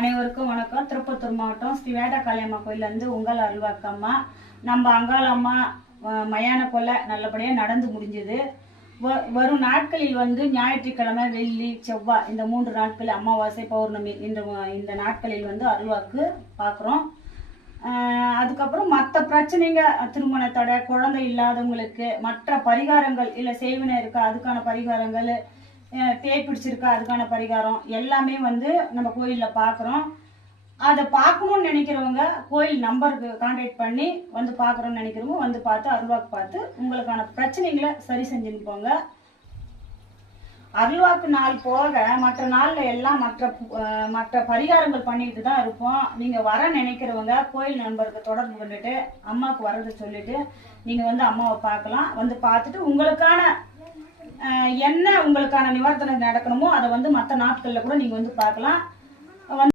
அனைவருக்கும் வணக்கம். திருப்பத்தூர் மாவட்டம் ஸ்ரீ வேட்டக்காளியம்மா கோயிலேருந்து உங்கள் அருள்வாக்கம்மா. நம்ம அங்காளம்மா மயான கொலை நல்லபடியாக நடந்து முடிஞ்சது. வரும் நாட்களில் ஞாயிற்றுக்கிழமை, வெள்ளி, செவ்வாய் இந்த 3 நாட்கள், அமாவாசை, பௌர்ணமி இந்த நாட்களில் அருள்வாக்கு பார்க்குறோம். அதுக்கப்புறம் மற்ற பிரச்சனைங்க, திருமண தடை, குழந்தை இல்லாதவங்களுக்கு மற்ற பரிகாரங்கள் இல்லை செய்வினை இருக்கா அதுக்கான பரிகாரங்கள், தேய் பிடிச்சிருக்கா அதுக்கான பரிகாரம் எல்லாமே நம்ம கோயிலில் பார்க்குறோம். அதை பார்க்கணும்னு நினைக்கிறவங்க கோயில் நம்பருக்கு கான்டாக்ட் பண்ணி பார்க்குறோன்னு நினைக்கிறவங்க பார்த்து அருள்வாக்கு பார்த்து உங்களுக்கான பிரச்சனைகளை சரி செஞ்சுன்னு போங்க. அருள்வாக்கு நாள் போக மற்ற நாளில் எல்லாம் மற்ற பரிகாரங்கள் பண்ணிட்டு தான் இருப்போம். நீங்கள் வர நினைக்கிறவங்க கோயில் நண்பருக்கு தொடர்பு கொண்டுட்டு அம்மாவுக்கு வர்றதை சொல்லிட்டு நீங்கள் அம்மாவை பார்க்கலாம். பார்த்துட்டு உங்களுக்கான என்ன உங்களுக்கான நிவர்த்தனை நடக்கணுமோ அதை மற்ற நாட்களில் கூட நீங்கள் பார்க்கலாம்.